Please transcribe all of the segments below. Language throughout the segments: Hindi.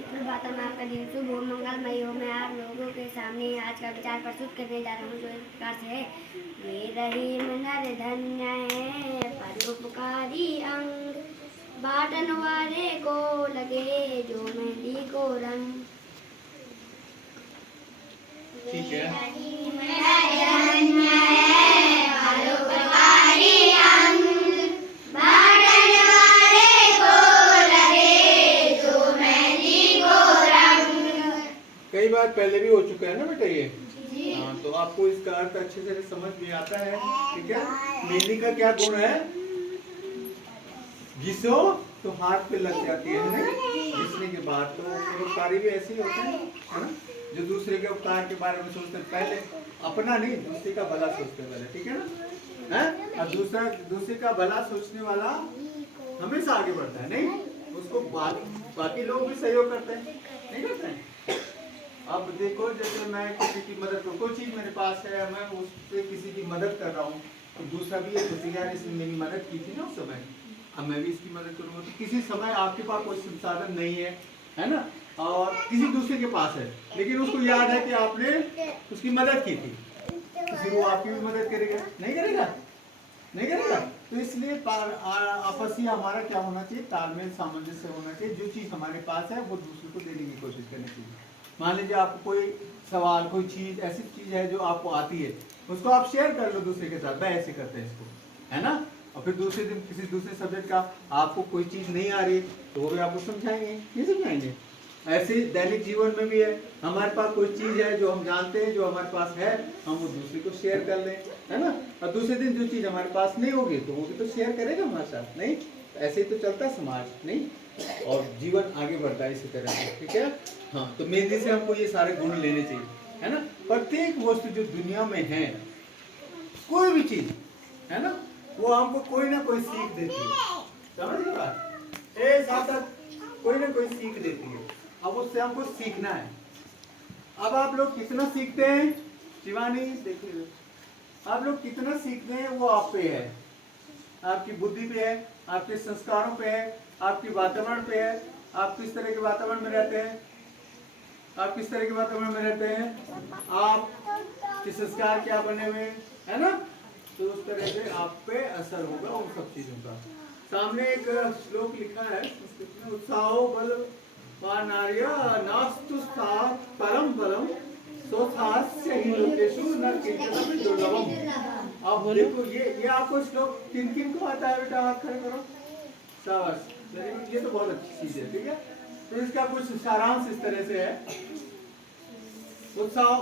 सुप्रभातम। आपका दिन शुभ हो, मंगलमय हो। मैं आप लोगों के सामने आज का विचार प्रस्तुत करने जा रहा हूँ, जो इस प्रकार से है। वेद ही नर धन्य है, परोपकारी अंग, बाटन वाले को लगे जो मेहंदी को रंग। ठीक है। कई बार पहले भी हो चुका है ना बेटा ये। हाँ, तो आपको इसका अर्थ अच्छे से समझ में आता है। ठीक है। मेहंदी का क्या गुण है? घिसो तो हाथ पे लग जाती है ना। घिसने के बाद तो परोपकारी भी ऐसे ही होते हैं, है ना, जो दूसरे के उपकार के बारे में सोचते हैं, पहले अपना नहीं दूसरे का भला सोचते हैं पहले। ठीक है ना, है? और दूसरे का भला सोचने वाला हमेशा आगे बढ़ता है, नहीं उसको बाकी लोग भी सहयोग करते हैं, नहीं करते हैं? अब देखो, जैसे मैं किसी की मदद करूँ, कोई चीज मेरे पास है, मैं उससे किसी की मदद कर रहा हूँ, तो दूसरा भी ये सोचेगा यार इसने मेरी मदद की थी ना उस समय, अब मैं भी इसकी मदद करूँगा। तो किसी समय आपके पास कोई संसाधन नहीं है ना, और किसी दूसरे के पास है, लेकिन उसको याद है कि आपने उसकी मदद की थी, तो फिर वो आपकी भी मदद करेगा, नहीं करेगा? नहीं करेगा। तो इसलिए आपसी हमारा क्या होना चाहिए? तालमेल, सामंजस्य होना चाहिए। जो चीज हमारे पास है वो दूसरे को देने की कोशिश करनी चाहिए। मान लीजिए आपको कोई सवाल, कोई चीज, ऐसी चीज है जो आपको आती है, उसको आप शेयर कर लो दूसरे के साथ। मैं ऐसे करते हैं इसको, है ना। और फिर दूसरे दिन किसी दूसरे सब्जेक्ट का आपको कोई चीज नहीं आ रही तो वो भी आपको समझाएंगे, नहीं समझाएंगे? ऐसे दैनिक जीवन में भी है, हमारे पास कोई चीज है जो हम जानते हैं, जो हमारे पास है, हम वो दूसरे को शेयर कर लें, है ना। और दूसरे दिन जो चीज हमारे पास नहीं होगी तो वो भी तो शेयर करेगा हमारे साथ, नहीं? ऐसे ही तो चलता है समाज, नहीं? और जीवन आगे बढ़ता है इसी तरह से। ठीक है। हाँ, तो मेहंदी से हमको ये सारे गुण लेने चाहिए, है ना। प्रत्येक वस्तु जो दुनिया में है, कोई भी चीज, है ना, वो हमको कोई ना कोई सीख देती है, समझ रहे बात? साथ कोई ना कोई सीख देती है, अब उससे हमको सीखना है। अब आप लोग कितना सीखते हैं शिवानी, देखिए आप लोग कितना सीखते हैं वो आप पे है, आपकी बुद्धि पे है, आपके संस्कारों पे है, आपके वातावरण पे है। आप किस तरह के वातावरण में रहते हैं, आप किस तरह के वातावरण में रहते हैं, आप के संस्कार क्या बने हुए हैं, है ना। तो उस तरह से आप पे असर होगा उन सब चीजों का। सामने एक श्लोक लिखा है संस्कृत में, उत्साहो बल नार्य नास्तुस्था परम बलम सोथास्य हि लोकेषु न किंचन दुर्लभम। अब देखो ये आपको श्लोक किन किन को आता है बेटा? हाथ खड़े करो, शाबाश, ये तो बहुत अच्छी चीज है। ठीक है। तो इसका कुछ सारांश इस तरह से है। उत्साह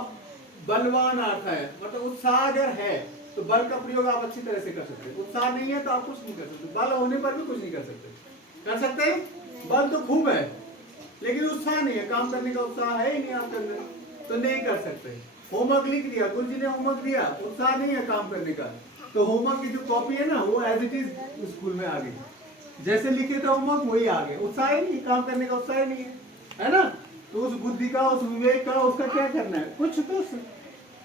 बलवान अर्थ है, मतलब उत्साह अगर है तो बल का प्रयोग आप अच्छी तरह से कर सकते हैं। उत्साह नहीं है तो आप कुछ नहीं कर सकते, बल होने पर भी कुछ नहीं कर सकते। कर सकते हैं, बल तो खूब है, लेकिन उत्साह नहीं है, काम करने का उत्साह है ही नहीं आपके अंदर, तो नहीं कर सकते। होमवर्क लिख दिया, गुरु जी ने होमवर्क दिया, उत्साह नहीं है काम करने का, तो होमवर्क की जो कॉपी है ना वो एज इट इज स्कूल में आ गई, जैसे लिखे थे होमवर्क वही आ गए, उत्साह ही नहीं, काम करने का उत्साह ही नहीं है ना। तो उस बुद्धि का, उस विवेक का, उसका क्या करना है?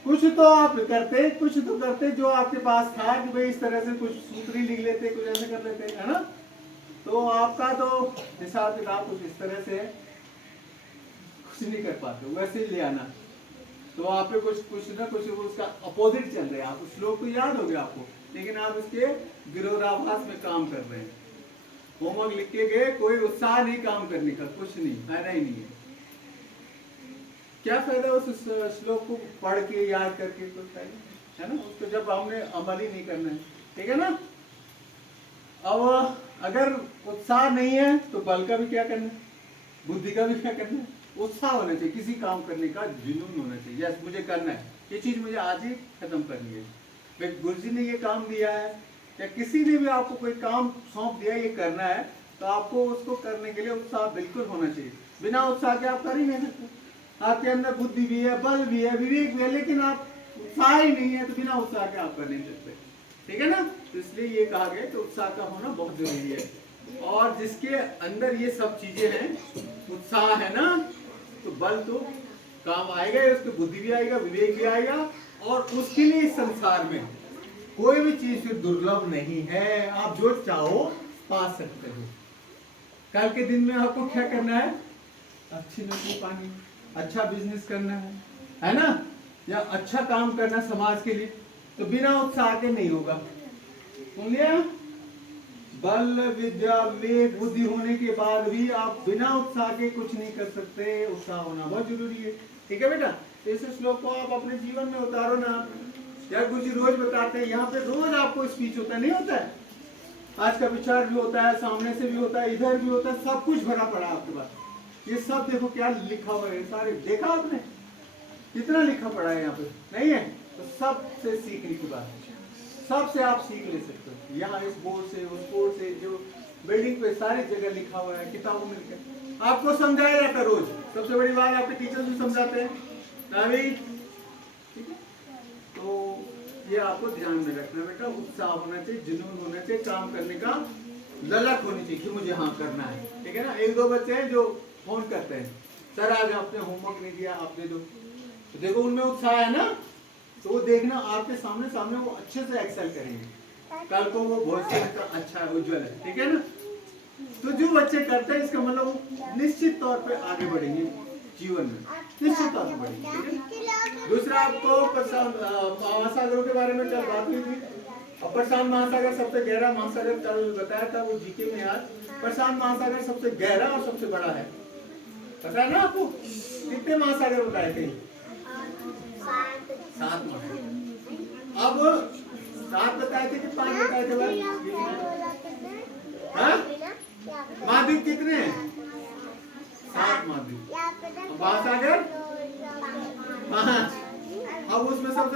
कुछ तो आप करते, कुछ तो करते जो आपके पास था कि भाई इस तरह से कुछ सूत्र ही लिख लेते, कुछ ऐसे कर लेते, है ना। तो आपका तो हिसाब किताब कुछ इस तरह से कुछ नहीं कर पाते, वैसे ही ले आना। तो आप पे कुछ ना कुछ उसका अपोजिट चल रहा है। आप श्लोक तो याद हो गया आपको, लेकिन आप इसके विरोधाभास में काम कर रहे हैं। होमवर्क लिख के गए, कोई उत्साह नहीं काम करने का, कुछ नहीं, फायदा ही नहीं है। क्या फायदा उस श्लोक को पढ़ के याद करके? कोई फायदा है ना उसको, जब हमने अमल ही नहीं करना है। ठीक है ना। अब अगर उत्साह नहीं है तो बल का भी क्या करना है, बुद्धि का भी क्या करना है? उत्साह होना चाहिए, किसी काम करने का जुनून होना चाहिए। यस, मुझे करना है, ये चीज मुझे आज ही खत्म करनी है। गुरु जी ने ये काम दिया है या किसी ने भी आपको कोई काम सौंप दिया, ये करना है, तो आपको उसको करने के लिए उत्साह बिल्कुल होना चाहिए। बिना उत्साह के आप कर ही नहीं सकते। आपके अंदर बुद्धि भी है, बल भी है, विवेक भी है, लेकिन आप उत्साह ही नहीं है, तो बिना उत्साह के आप कर नहीं सकते। ठीक है ना। तो इसलिए ये कहा गया कि उत्साह का होना बहुत जरूरी है। और जिसके अंदर ये सब चीजें हैं, उत्साह है ना, तो बल तो काम आएगा, उसकी बुद्धि भी आएगा, विवेक भी आएगा, और उसके लिए इस संसार में कोई भी चीज दुर्लभ नहीं है। आप जो चाहो पा सकते हो। कल के दिन में आपको क्या करना है? अच्छी नौकरी पानी, अच्छा बिजनेस करना है ना, या अच्छा काम करना समाज के लिए, तो बिना उत्साह के नहीं होगा। सुन लिया? बल विद्या विवेक बुद्धि होने के बाद भी आप बिना उत्साह के कुछ नहीं कर सकते। उत्साह होना बहुत जरूरी है। ठीक है बेटा, इस श्लोक को आप अपने जीवन में उतारो ना। यार गुरु जी रोज बताते हैं, यहाँ पे रोज आपको स्पीच होता नहीं होता है, आज का विचार भी होता है, सामने से भी होता है, इधर भी होता है, सब कुछ भरा पड़ा है आपके पास। ये सब देखो क्या लिखा हुआ है, सारे देखा आपने कितना लिखा पड़ा है यहाँ पे, नहीं है? तो सबसे सीखने की बात है, सबसे आप सीख ले सकते हो। यहाँ इस बोर्ड से, उस बोर्ड से, जो बिल्डिंग पे सारी जगह लिखा हुआ है, किताबों में लिखा है, आपको समझाया जाता है रोज। सबसे बड़ी बात आपके टीचर्स भी समझाते हैं, ठीक है? तो ये आपको ध्यान में रखना बेटा, उत्साह होना चाहिए, जुनून होना चाहिए, काम करने का ललक होनी चाहिए कि मुझे हाँ करना है। ठीक है ना? एक दो बच्चे हैं जो फोन करते हैं, सर आज आपने होमवर्क नहीं दिया, आप दे दो। तो देखो उनमें उत्साह है ना, तो वो देखना आपके सामने सामने वो अच्छे से एक्सेल करेंगे, कल को वो भविष्य का अच्छा उज्जवल है। ठीक है ना? तो जो बच्चे करते हैं इसका मतलब वो निश्चित तौर पे आगे बढ़ेंगे जीवन में, निश्चित तौर पे बढ़ेंगे। ठीक है? दूसरा आपको महासागरों के बारे में कल बात हुई थी। और प्रशांत महासागर सबसे गहरा महासागर कल बताया था, वो जीके में याद। प्रशांत महासागर सबसे गहरा और सबसे बड़ा है, पता है ना आपको? कितने महासागर बताए थे? 7 महासागर। अब 7 बताए थे कि 5 बताए थे भाई? महाद्वीप कितने हैं? 7 महाद्वीप। महासागर 5। अब उसमें सबसे